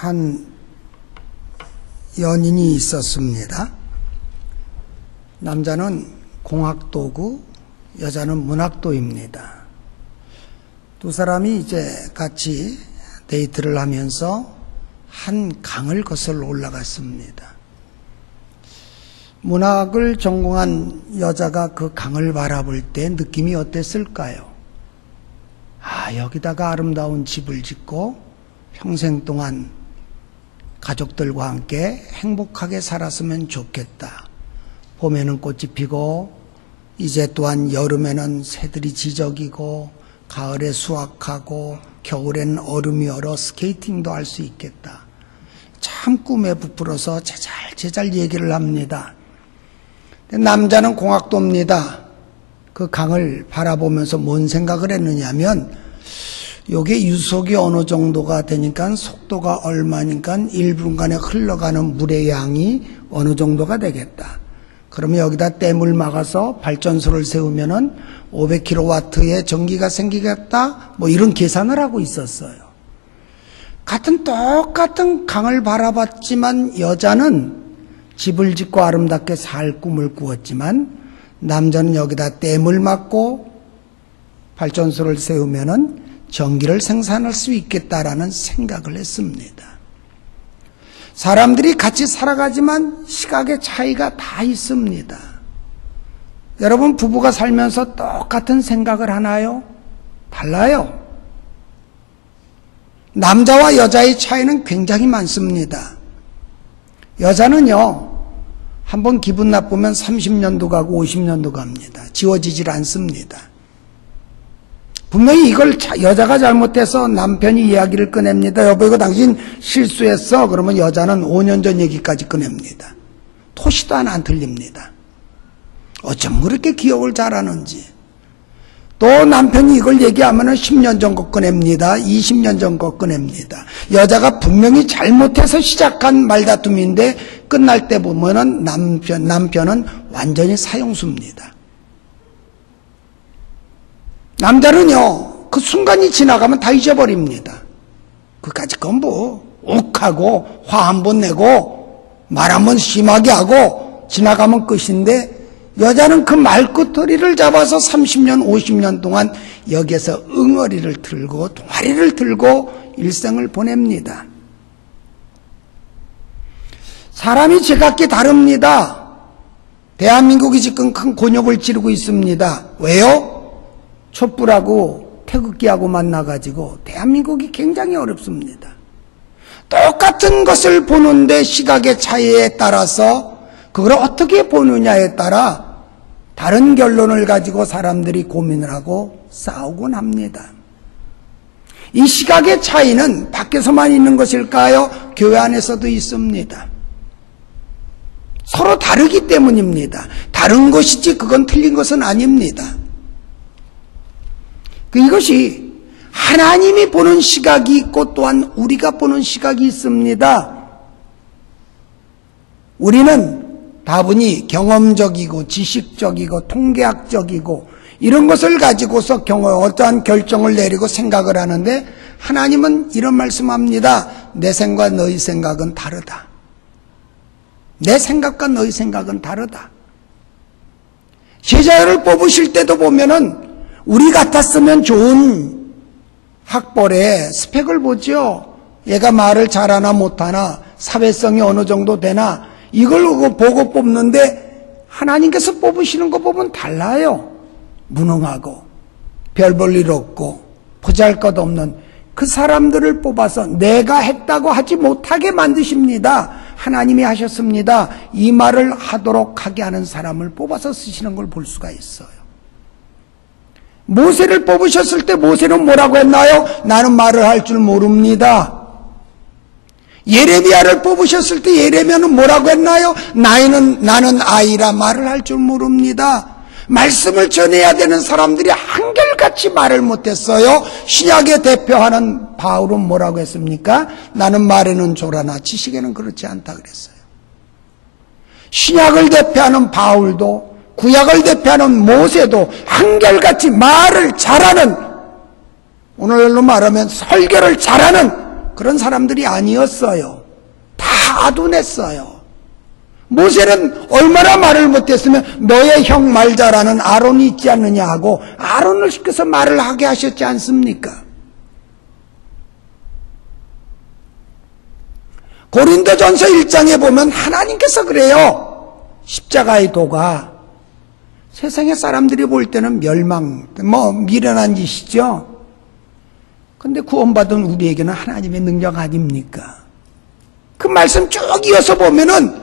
한 연인이 있었습니다. 남자는 공학도고 여자는 문학도입니다. 두 사람이 이제 같이 데이트를 하면서 한 강을 거슬러 올라갔습니다. 문학을 전공한 여자가 그 강을 바라볼 때 느낌이 어땠을까요? 여기다가 아름다운 집을 짓고 평생 동안 가족들과 함께 행복하게 살았으면 좋겠다. 봄에는 꽃이 피고 이제 또한 여름에는 새들이 지저귀고 가을에 수확하고 겨울에는 얼음이 얼어 스케이팅도 할 수 있겠다. 참 꿈에 부풀어서 제잘 얘기를 합니다. 남자는 공학도입니다. 그 강을 바라보면서 뭔 생각을 했느냐면 요게 유속이 어느 정도가 되니까 속도가 얼마니까 1분간에 흘러가는 물의 양이 어느 정도가 되겠다. 그러면 여기다 댐을 막아서 발전소를 세우면은 500kW의 전기가 생기겠다. 뭐 이런 계산을 하고 있었어요. 똑같은 강을 바라봤지만 여자는 집을 짓고 아름답게 살 꿈을 꾸었지만 남자는 여기다 댐을 막고 발전소를 세우면은 전기를 생산할 수 있겠다라는 생각을 했습니다. 사람들이 같이 살아가지만 시각의 차이가 다 있습니다. 여러분, 부부가 살면서 똑같은 생각을 하나요? 달라요. 남자와 여자의 차이는 굉장히 많습니다. 여자는요, 한번 기분 나쁘면 30년도 가고 50년도 갑니다. 지워지질 않습니다. 분명히 이걸 여자가 잘못해서 남편이 이야기를 꺼냅니다. 여보, 이거 당신 실수했어. 그러면 여자는 5년 전 얘기까지 꺼냅니다. 토시도 하나 안 틀립니다. 어쩜 그렇게 기억을 잘하는지. 또 남편이 이걸 얘기하면 10년 전 거 꺼냅니다. 20년 전 거 꺼냅니다. 여자가 분명히 잘못해서 시작한 말다툼인데 끝날 때 보면은 남편은 완전히 사형수입니다. 남자는요, 그 순간이 지나가면 다 잊어버립니다. 그까짓 건 뭐, 욱하고, 화 한 번 내고, 말 한 번 심하게 하고, 지나가면 끝인데, 여자는 그 말끝허리를 잡아서 30년, 50년 동안 여기에서 응어리를 틀고, 동아리를 틀고, 일생을 보냅니다. 사람이 제각기 다릅니다. 대한민국이 지금 큰 곤욕을 치르고 있습니다. 왜요? 촛불하고 태극기하고 만나가지고 대한민국이 굉장히 어렵습니다. 똑같은 것을 보는데 시각의 차이에 따라서 그걸 어떻게 보느냐에 따라 다른 결론을 가지고 사람들이 고민을 하고 싸우곤 합니다. 이 시각의 차이는 밖에서만 있는 것일까요? 교회 안에서도 있습니다. 서로 다르기 때문입니다. 다른 것이지 그건 틀린 것은 아닙니다. 이것이 하나님이 보는 시각이 있고 또한 우리가 보는 시각이 있습니다. 우리는 다분히 경험적이고 지식적이고 통계학적이고 이런 것을 가지고서 어떠한 결정을 내리고 생각을 하는데 하나님은 이런 말씀합니다. 내 생각과 너희 생각은 다르다. 내 생각과 너희 생각은 다르다. 제자를 뽑으실 때도 보면은 우리 같았으면 좋은 학벌에 스펙을 보죠. 얘가 말을 잘하나 못하나 사회성이 어느 정도 되나 이걸 보고 뽑는데 하나님께서 뽑으시는 거 보면 달라요. 무능하고 별 볼 일 없고 보잘것없는 그 사람들을 뽑아서 내가 했다고 하지 못하게 만드십니다. 하나님이 하셨습니다. 이 말을 하도록 하게 하는 사람을 뽑아서 쓰시는 걸 볼 수가 있어요. 모세를 뽑으셨을 때 모세는 뭐라고 했나요? 나는 말을 할 줄 모릅니다. 예레미야를 뽑으셨을 때 예레미야는 뭐라고 했나요? 나는 아이라 말을 할 줄 모릅니다. 말씀을 전해야 되는 사람들이 한결같이 말을 못했어요. 신약의 대표하는 바울은 뭐라고 했습니까? 나는 말에는 조라나 지식에는 그렇지 않다 그랬어요. 신약을 대표하는 바울도 구약을 대표하는 모세도 한결같이 말을 잘하는, 오늘날로 말하면 설교를 잘하는 그런 사람들이 아니었어요. 다 아둔했어요. 모세는 얼마나 말을 못했으면 너의 형 말자라는 아론이 있지 않느냐 하고 아론을 시켜서 말을 하게 하셨지 않습니까? 고린도전서 1장에 보면 하나님께서 그래요. 십자가의 도가 세상의 사람들이 볼 때는 미련한 짓이죠. 근데 구원받은 우리에게는 하나님의 능력 아닙니까? 그 말씀 쭉 이어서 보면은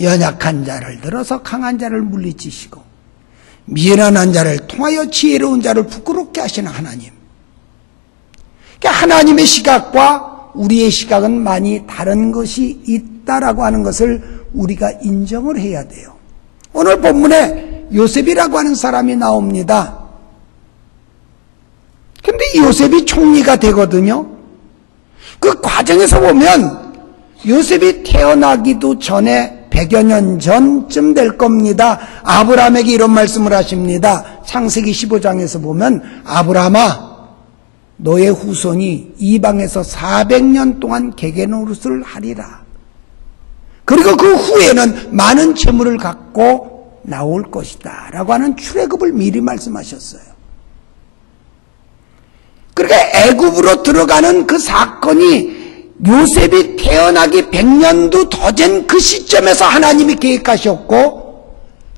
연약한 자를 들어서 강한 자를 물리치시고 미련한 자를 통하여 지혜로운 자를 부끄럽게 하시는 하나님. 그러니까 하나님의 시각과 우리의 시각은 많이 다른 것이 있다라고 하는 것을 우리가 인정을 해야 돼요. 오늘 본문에 요셉이라고 하는 사람이 나옵니다. 근데 요셉이 총리가 되거든요. 그 과정에서 보면 요셉이 태어나기도 전에 100여 년 전쯤 될 겁니다. 아브라함에게 이런 말씀을 하십니다. 창세기 15장에서 보면 아브라함아 너의 후손이 이방에서 400년 동안 개개 노릇을 하리라. 그리고 그 후에는 많은 재물을 갖고 나올 것이다 라고 하는 출애굽을 미리 말씀하셨어요. 그러니까 애굽으로 들어가는 그 사건이 요셉이 태어나기 100년도 더 전 그 시점에서 하나님이 계획하셨고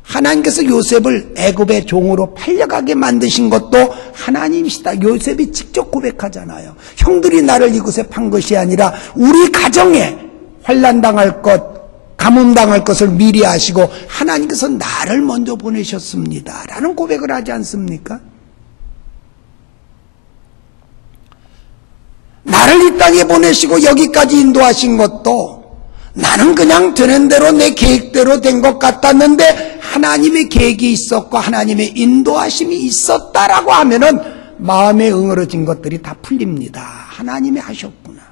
하나님께서 요셉을 애굽의 종으로 팔려가게 만드신 것도 하나님이시다. 요셉이 직접 고백하잖아요. 형들이 나를 이곳에 판 것이 아니라 우리 가정에 환난당할 것, 가뭄당할 것을 미리 아시고 하나님께서 나를 먼저 보내셨습니다 라는 고백을 하지 않습니까? 나를 이 땅에 보내시고 여기까지 인도하신 것도 나는 그냥 되는 대로 내 계획대로 된 것 같았는데 하나님의 계획이 있었고 하나님의 인도하심이 있었다라고 하면은 마음에 응어러진 것들이 다 풀립니다. 하나님이 하셨구나.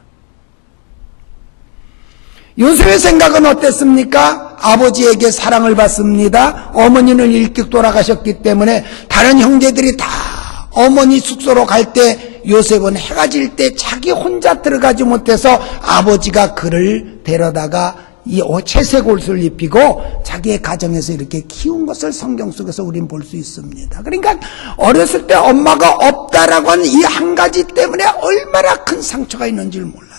요셉의 생각은 어땠습니까? 아버지에게 사랑을 받습니다. 어머니는 일찍 돌아가셨기 때문에 다른 형제들이 다 어머니 숙소로 갈 때 요셉은 해가 질 때 자기 혼자 들어가지 못해서 아버지가 그를 데려다가 이 채색 옷을 입히고 자기의 가정에서 이렇게 키운 것을 성경 속에서 우린 볼 수 있습니다. 그러니까 어렸을 때 엄마가 없다라고 하는 이 한 가지 때문에 얼마나 큰 상처가 있는지를 몰라요.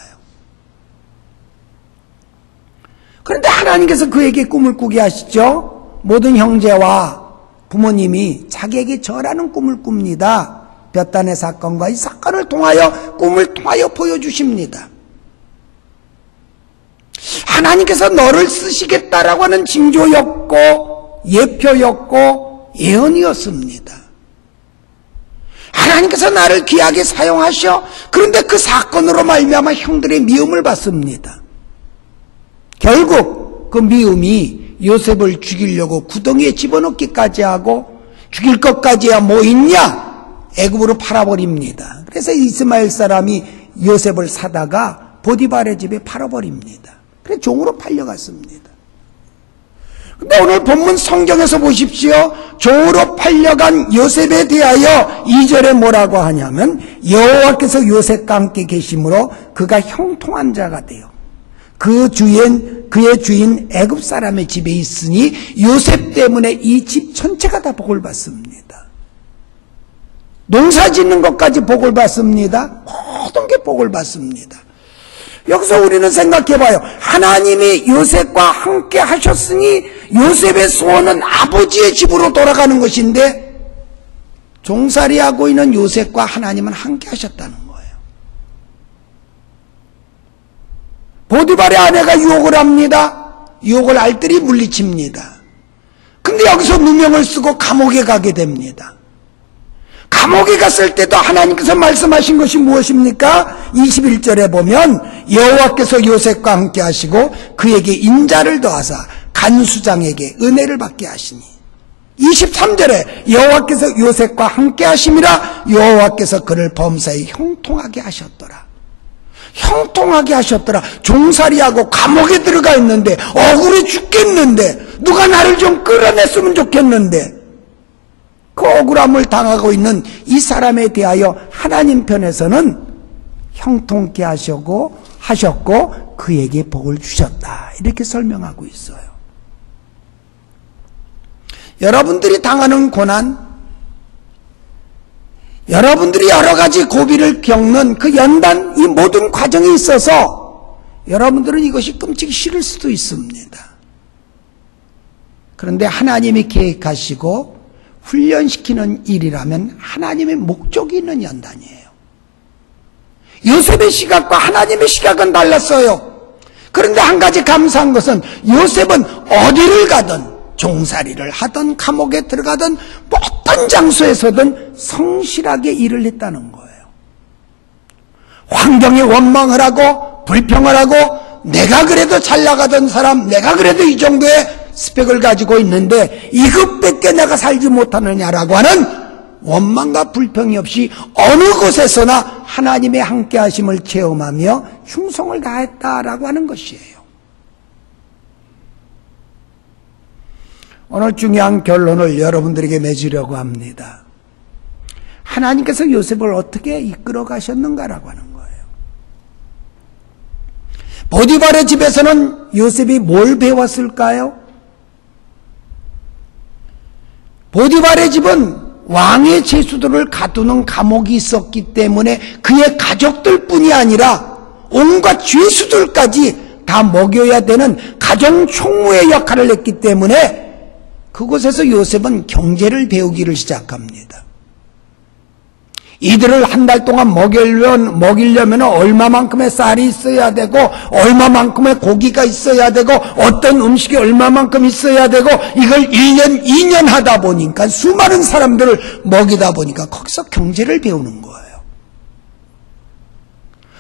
그런데 하나님께서 그에게 꿈을 꾸게 하시죠. 모든 형제와 부모님이 자기에게 절하는 꿈을 꿉니다. 볕단의 사건과 이 사건을 통하여 꿈을 통하여 보여주십니다. 하나님께서 너를 쓰시겠다라고 하는 징조였고 예표였고 예언이었습니다. 하나님께서 나를 귀하게 사용하셔. 그런데 그 사건으로 말미암아 형들의 미움을 받습니다. 결국 그 미움이 요셉을 죽이려고 구덩이에 집어넣기까지 하고 죽일 것까지야 뭐 있냐? 애굽으로 팔아버립니다. 그래서 이스마엘 사람이 요셉을 사다가 보디발의 집에 팔아버립니다. 그래서 종으로 팔려갔습니다. 근데 오늘 본문 성경에서 보십시오. 종으로 팔려간 요셉에 대하여 2절에 뭐라고 하냐면 여호와께서 요셉과 함께 계심으로 그가 형통한 자가 되어 그의 주인 애굽 사람의 집에 있으니 요셉 때문에 이 집 전체가 다 복을 받습니다. 농사 짓는 것까지 복을 받습니다. 모든 게 복을 받습니다. 여기서 우리는 생각해봐요. 하나님이 요셉과 함께 하셨으니 요셉의 소원은 아버지의 집으로 돌아가는 것인데 종살이하고 있는 요셉과 하나님은 함께 하셨다는 거예요. 보디발의 아내가 유혹을 합니다. 유혹을 알뜰히 물리칩니다. 근데 여기서 누명을 쓰고 감옥에 가게 됩니다. 감옥에 갔을 때도 하나님께서 말씀하신 것이 무엇입니까? 21절에 보면 여호와께서 요셉과 함께 하시고 그에게 인자를 더하사 간수장에게 은혜를 받게 하시니 23절에 여호와께서 요셉과 함께 하심이라 여호와께서 그를 범사에 형통하게 하셨더라. 형통하게 하셨더라. 종살이하고 감옥에 들어가 있는데 억울해 죽겠는데 누가 나를 좀 끌어냈으면 좋겠는데 그 억울함을 당하고 있는 이 사람에 대하여 하나님 편에서는 형통케 하셨고 그에게 복을 주셨다. 이렇게 설명하고 있어요. 여러분들이 당하는 고난, 여러분들이 여러 가지 고비를 겪는 그 연단, 이 모든 과정에 있어서 여러분들은 이것이 끔찍이 싫을 수도 있습니다. 그런데 하나님이 계획하시고 훈련시키는 일이라면 하나님의 목적이 있는 연단이에요. 요셉의 시각과 하나님의 시각은 달랐어요. 그런데 한 가지 감사한 것은 요셉은 어디를 가든 종살이를 하든 감옥에 들어가든 어떤 장소에서든 성실하게 일을 했다는 거예요. 환경에 원망을 하고 불평을 하고 내가 그래도 잘 나가던 사람, 내가 그래도 이 정도의 스펙을 가지고 있는데 이것밖에 내가 살지 못하느냐라고 하는 원망과 불평이 없이 어느 곳에서나 하나님의 함께하심을 체험하며 충성을 다했다라고 하는 것이에요. 오늘 중요한 결론을 여러분들에게 맺으려고 합니다. 하나님께서 요셉을 어떻게 이끌어 가셨는가라고 하는 거예요. 보디발의 집에서는 요셉이 뭘 배웠을까요? 보디발의 집은 왕의 죄수들을 가두는 감옥이 있었기 때문에 그의 가족들뿐이 아니라 온갖 죄수들까지 다 먹여야 되는 가정 총무의 역할을 했기 때문에 그곳에서 요셉은 경제를 배우기를 시작합니다. 이들을 한 달 동안 먹이려면 얼마만큼의 쌀이 있어야 되고 얼마만큼의 고기가 있어야 되고 어떤 음식이 얼마만큼 있어야 되고 이걸 1년, 2년 하다 보니까 수많은 사람들을 먹이다 보니까 거기서 경제를 배우는 거예요.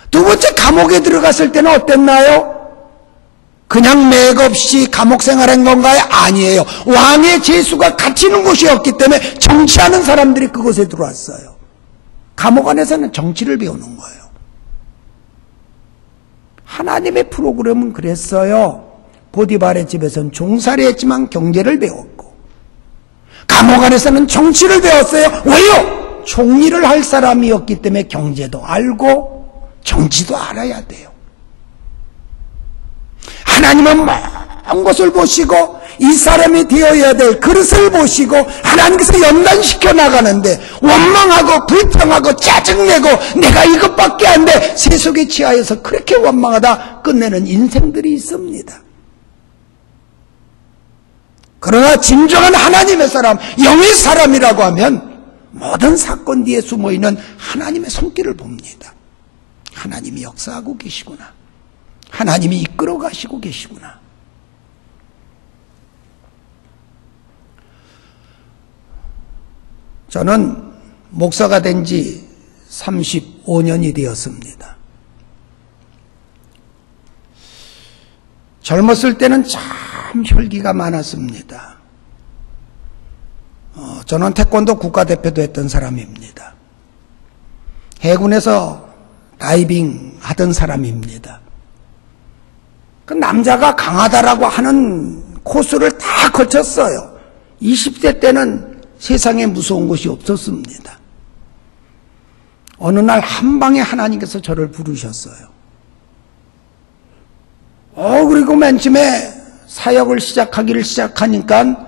두 번째, 감옥에 들어갔을 때는 어땠나요? 그냥 맥없이 감옥 생활한 건가요? 아니에요. 왕의 죄수가 갇히는 곳이었기 때문에 정치하는 사람들이 그곳에 들어왔어요. 감옥 안에서는 정치를 배우는 거예요. 하나님의 프로그램은 그랬어요. 보디발의 집에서는 종살이 했지만 경제를 배웠고 감옥 안에서는 정치를 배웠어요. 왜요? 총리를 할 사람이었기 때문에 경제도 알고 정치도 알아야 돼요. 하나님은 먼 것을 보시고 이 사람이 되어야 될 그릇을 보시고 하나님께서 연단시켜 나가는데 원망하고 불평하고 짜증내고 내가 이것밖에 안 돼 세속에 취하여서 그렇게 원망하다 끝내는 인생들이 있습니다. 그러나 진정한 하나님의 사람, 영의 사람이라고 하면 모든 사건 뒤에 숨어있는 하나님의 손길을 봅니다. 하나님이 역사하고 계시구나. 하나님이 이끌어 가시고 계시구나. 저는 목사가 된 지 35년이 되었습니다. 젊었을 때는 참 혈기가 많았습니다. 저는 태권도 국가대표도 했던 사람입니다. 해군에서 다이빙 하던 사람입니다. 그 남자가 강하다라고 하는 코스를 다 거쳤어요. 20대 때는 세상에 무서운 것이 없었습니다. 어느 날 한방에 하나님께서 저를 부르셨어요. 그리고 맨 처음에 사역을 시작하니까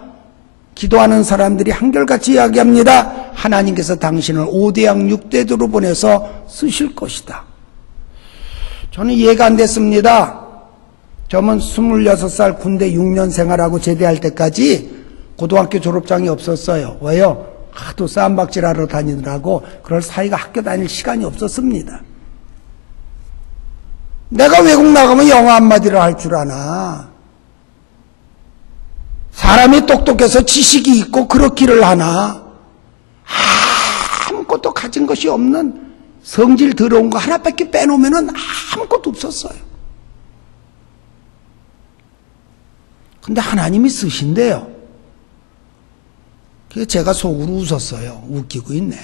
기도하는 사람들이 한결같이 이야기합니다. 하나님께서 당신을 5대양 6대도로 보내서 쓰실 것이다. 저는 이해가 안 됐습니다. 저는 26살 군대 6년 생활하고 제대할 때까지 고등학교 졸업장이 없었어요. 왜요? 하도 쌈박질하러 다니느라고 그럴 사이가 학교 다닐 시간이 없었습니다. 내가 외국 나가면 영어 한마디를 할 줄 아나? 사람이 똑똑해서 지식이 있고 그렇기를 하나? 아무것도 가진 것이 없는 성질 더러운 거 하나밖에 빼놓으면 아무것도 없었어요. 근데 하나님이 쓰신대요. 그래서 제가 속으로 웃었어요. 웃기고 있네.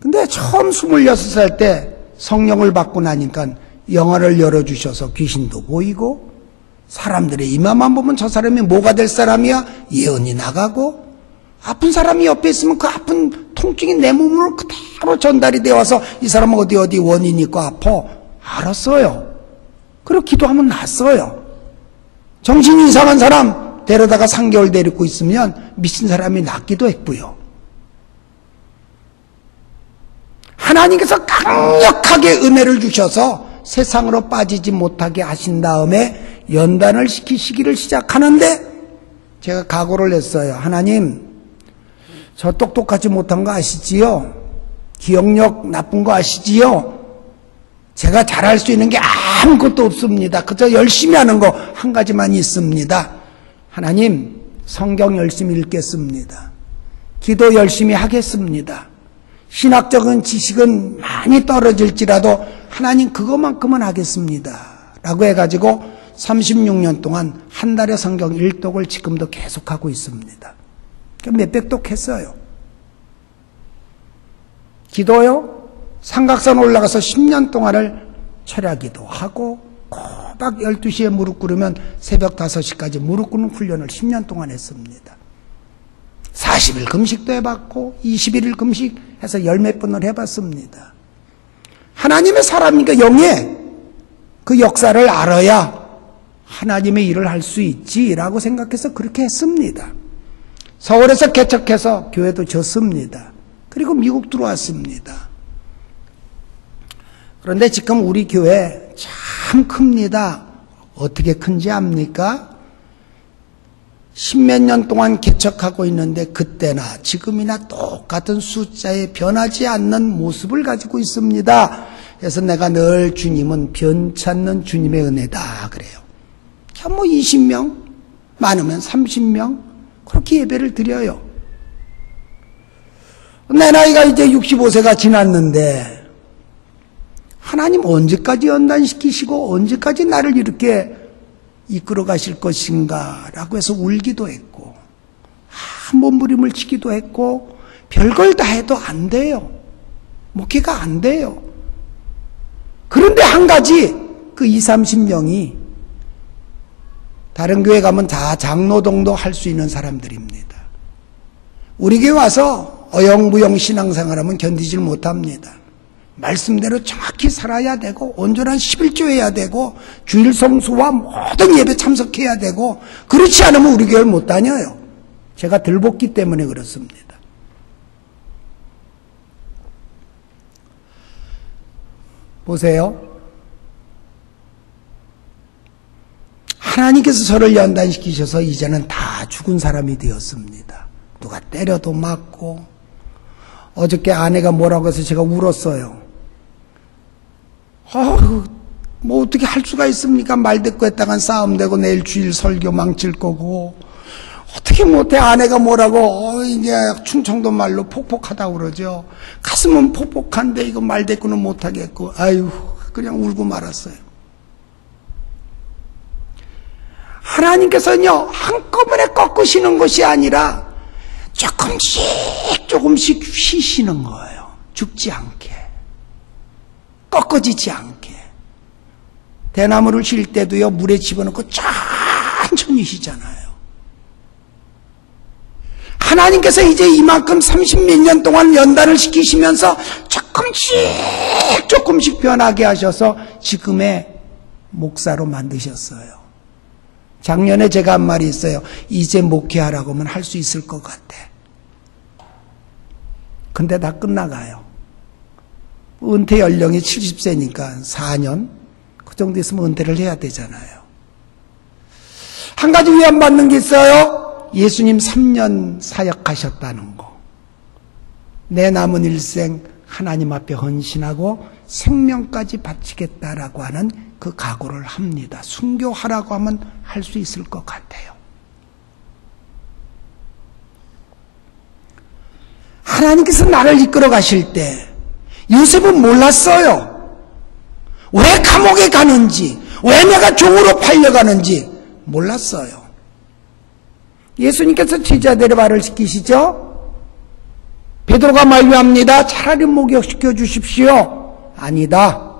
근데 처음 26살 때 성령을 받고 나니까 영화를 열어주셔서 귀신도 보이고 사람들의 이마만 보면 저 사람이 뭐가 될 사람이야? 예언이 나가고 아픈 사람이 옆에 있으면 그 아픈 통증이 내 몸으로 그대로 전달이 되어 와서 이 사람은 어디 원인이 있고 아파. 알았어요. 그리고 기도하면 낫어요. 정신이 이상한 사람 데려다가 3개월 데리고 있으면 미친 사람이 낫기도 했고요. 하나님께서 강력하게 은혜를 주셔서 세상으로 빠지지 못하게 하신 다음에 연단을 시키시기를 시작하는데 제가 각오를 했어요. 하나님, 저 똑똑하지 못한 거 아시지요? 기억력 나쁜 거 아시지요? 제가 잘할 수 있는 게 아무것도 없습니다. 그저 열심히 하는 거 한 가지만 있습니다. 하나님, 성경 열심히 읽겠습니다. 기도 열심히 하겠습니다. 신학적인 지식은 많이 떨어질지라도 하나님 그것만큼은 하겠습니다. 라고 해가지고 36년 동안 한 달에 성경 1독을 지금도 계속하고 있습니다. 몇백 독 했어요. 기도요? 삼각산 올라가서 10년 동안을 철야기도 하고 꼬박 12시에 무릎 꿇으면 새벽 5시까지 무릎 꿇는 훈련을 10년 동안 했습니다. 40일 금식도 해봤고 21일 금식해서 10몇 번을 해봤습니다. 하나님의 사람이니까 영의 그 역사를 알아야 하나님의 일을 할 수 있지라고 생각해서 그렇게 했습니다. 서울에서 개척해서 교회도 졌습니다. 그리고 미국 들어왔습니다. 그런데 지금 우리 교회 참 큽니다. 어떻게 큰지 압니까? 10몇 년 동안 개척하고 있는데 그때나 지금이나 똑같은 숫자에 변하지 않는 모습을 가지고 있습니다. 그래서 내가 늘 주님은 변찮는 주님의 은혜다 그래요. 뭐 20명, 많으면 30명 그렇게 예배를 드려요. 내 나이가 이제 65세가 지났는데 하나님 언제까지 연단시키시고 언제까지 나를 이렇게 이끌어 가실 것인가 라고 해서 울기도 했고 몸부림을 치기도 했고 별걸 다 해도 안 돼요. 목회가 안 돼요. 그런데 한 가지 그 20, 30명이 다른 교회 가면 다 장로동도 할 수 있는 사람들입니다. 우리 교회 와서 어영부영 신앙생활하면 견디질 못합니다. 말씀대로 정확히 살아야 되고 온전한 11조 해야 되고 주일 성수와 모든 예배 참석해야 되고 그렇지 않으면 우리 교회를 못 다녀요. 제가 들볶기 때문에 그렇습니다. 보세요. 하나님께서 저를 연단시키셔서 이제는 다 죽은 사람이 되었습니다. 누가 때려도 맞고 어저께 아내가 뭐라고 해서 제가 울었어요. 뭐 어떻게 할 수가 있습니까? 말대꾸 했다간 싸움되고 내일 주일 설교 망칠 거고 어떻게 못해. 아내가 뭐라고 이제 충청도 말로 폭폭하다고 그러죠. 가슴은 폭폭한데 이거 말대꾸는 못하겠고 아유 그냥 울고 말았어요. 하나님께서는요 한꺼번에 꺾으시는 것이 아니라 조금씩 쉬시는 거예요. 죽지 않게, 꺾어지지 않게. 대나무를 쉴 때도요 물에 집어넣고 천천히 쉬잖아요. 하나님께서 이제 이만큼 30몇 년 동안 연단을 시키시면서 조금씩 변하게 하셔서 지금의 목사로 만드셨어요. 작년에 제가 한 말이 있어요. 이제 목회하라고 하면 할 수 있을 것 같아. 근데 다 끝나가요. 은퇴 연령이 70세니까 4년 그 정도 있으면 은퇴를 해야 되잖아요. 한 가지 위안받는 게 있어요. 예수님 3년 사역하셨다는 거. 내 남은 일생 하나님 앞에 헌신하고 생명까지 바치겠다라고 하는 그 각오를 합니다. 순교하라고 하면 할 수 있을 것 같아요. 하나님께서 나를 이끌어 가실 때 요셉은 몰랐어요. 왜 감옥에 가는지, 왜 내가 종으로 팔려가는지 몰랐어요. 예수님께서 제자들의 말을 시키시죠. 베드로가 만류합니다. 차라리 목욕시켜 주십시오. 아니다.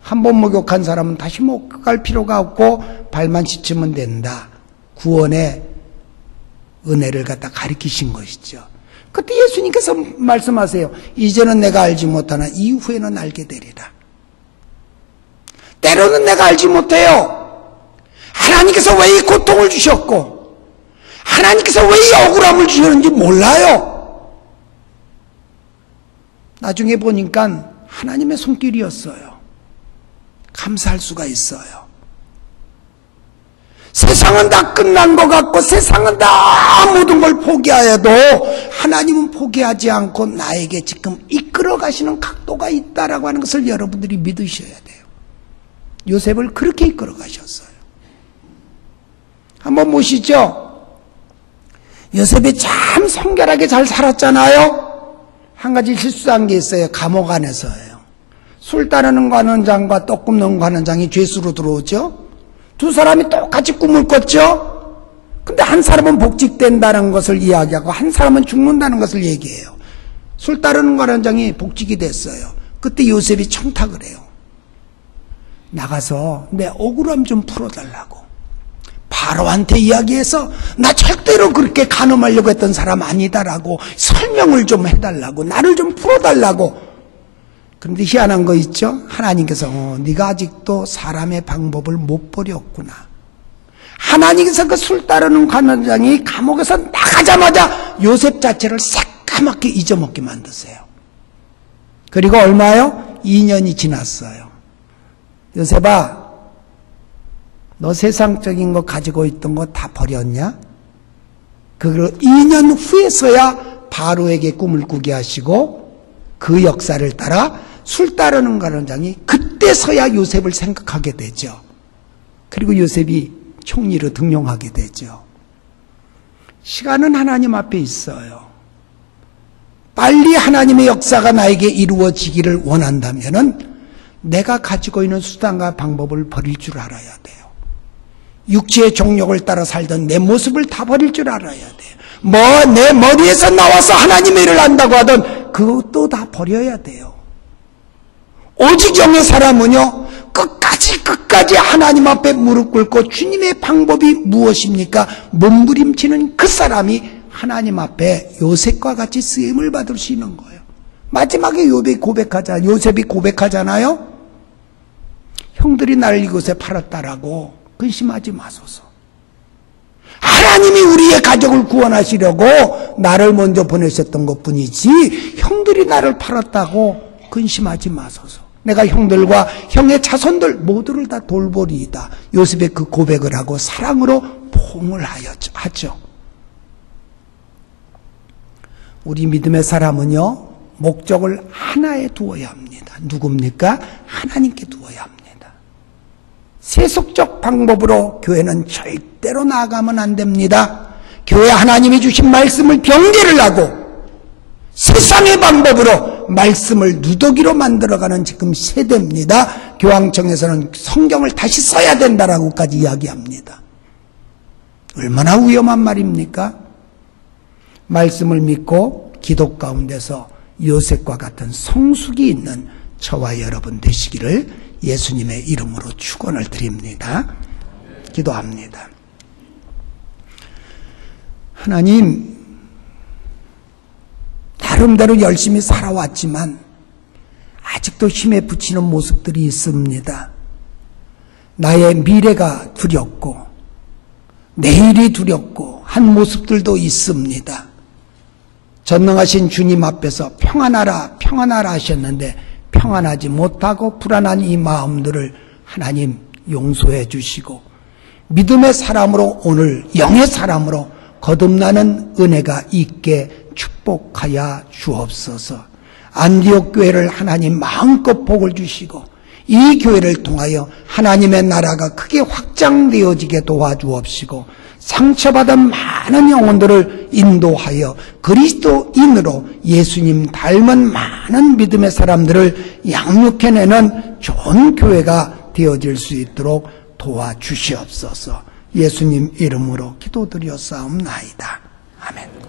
한 번 목욕한 사람은 다시 목욕할 필요가 없고 발만 씻으면 된다. 구원의 은혜를 갖다 가리키신 것이죠. 그때 예수님께서 말씀하세요. 이제는 내가 알지 못하나 이후에는 알게 되리라. 때로는 내가 알지 못해요. 하나님께서 왜 이 고통을 주셨고 하나님께서 왜 이 억울함을 주셨는지 몰라요. 나중에 보니까 하나님의 손길이었어요. 감사할 수가 있어요. 세상은 다 끝난 것 같고 세상은 다 모든 걸 포기하여도 하나님은 포기하지 않고 나에게 지금 이끌어 가시는 각도가 있다라고 하는 것을 여러분들이 믿으셔야 돼요. 요셉을 그렇게 이끌어 가셨어요. 한번 보시죠. 요셉이 참 성결하게 잘 살았잖아요. 한 가지 실수한 게 있어요. 감옥 안에서예요. 술 따르는 관원장과 떡 굽는 관원장이 죄수로 들어오죠. 두 사람이 똑같이 꿈을 꿨죠. 근데 한 사람은 복직된다는 것을 이야기하고 한 사람은 죽는다는 것을 얘기해요. 술 따르는 관원장이 복직이 됐어요. 그때 요셉이 청탁을 해요. 나가서 내 억울함 좀 풀어달라고. 바로한테 이야기해서 나 절대로 그렇게 간음하려고 했던 사람 아니다라고 설명을 좀 해달라고, 나를 좀 풀어달라고. 그런데 희한한 거 있죠? 하나님께서 네가 아직도 사람의 방법을 못 버렸구나. 하나님께서 그 술 따르는 관원장이 감옥에서 나가자마자 요셉 자체를 새까맣게 잊어먹게 만드세요. 그리고 얼마요? 2년이 지났어요. 요셉아, 너 세상적인 거 가지고 있던 거 다 버렸냐? 그걸 2년 후에서야 바로에게 꿈을 꾸게 하시고 그 역사를 따라 술 따르는 관원장이 그때서야 요셉을 생각하게 되죠. 그리고 요셉이 총리로 등용하게 되죠. 시간은 하나님 앞에 있어요. 빨리 하나님의 역사가 나에게 이루어지기를 원한다면은 내가 가지고 있는 수단과 방법을 버릴 줄 알아야 돼요. 육체의 정욕을 따라 살던 내 모습을 다 버릴 줄 알아야 돼요. 내 머리에서 나와서 하나님의 일을 한다고 하던 그것도 다 버려야 돼요. 오직 영의 사람은요, 끝까지 하나님 앞에 무릎 꿇고 주님의 방법이 무엇입니까? 몸부림치는 그 사람이 하나님 앞에 요셉과 같이 쓰임을 받을 수 있는 거예요. 마지막에 요셉이 고백하잖아요. 형들이 나를 이곳에 팔았다라고 근심하지 마소서. 하나님이 우리의 가족을 구원하시려고 나를 먼저 보내셨던 것뿐이지 형들이 나를 팔았다고 근심하지 마소서. 내가 형들과 형의 자손들 모두를 다 돌보리이다. 요셉의 그 고백을 하고 사랑으로 포옹을 하죠. 우리 믿음의 사람은요, 목적을 하나에 두어야 합니다. 누굽니까? 하나님께 두어야 합니다. 세속적 방법으로 교회는 절대로 나아가면 안 됩니다. 교회 하나님이 주신 말씀을 변개를 하고 세상의 방법으로 말씀을 누더기로 만들어가는 지금 세대입니다. 교황청에서는 성경을 다시 써야 된다라고까지 이야기합니다. 얼마나 위험한 말입니까? 말씀을 믿고 기도 가운데서 요셉과 같은 성숙이 있는 저와 여러분 되시기를 예수님의 이름으로 축원을 드립니다. 기도합니다. 하나님, 나름대로 열심히 살아왔지만 아직도 힘에 부치는 모습들이 있습니다. 나의 미래가 두렵고 내일이 두렵고 한 모습들도 있습니다. 전능하신 주님 앞에서 평안하라 평안하라 하셨는데 평안하지 못하고 불안한 이 마음들을 하나님 용서해 주시고 믿음의 사람으로 오늘 영의 사람으로 거듭나는 은혜가 있게 축복하여 주옵소서. 안디옥 교회를 하나님 마음껏 복을 주시고 이 교회를 통하여 하나님의 나라가 크게 확장되어지게 도와주옵시고 상처받은 많은 영혼들을 인도하여 그리스도인으로 예수님 닮은 많은 믿음의 사람들을 양육해내는 좋은 교회가 되어질 수 있도록 도와주시옵소서. 예수님 이름으로 기도드렸사옵나이다. 아멘.